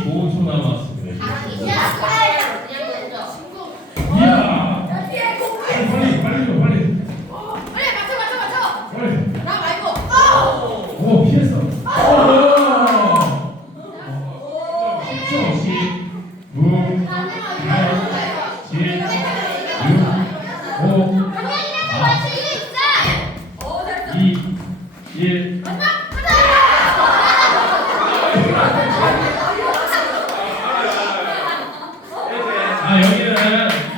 25초 남았습니다. 이야! 빨리, 빨리 줘, 빨리. 빨리. 오, 피했어. 오! 10초, 10, 9, 8, 7, 6, 5, 2, 아, 여기는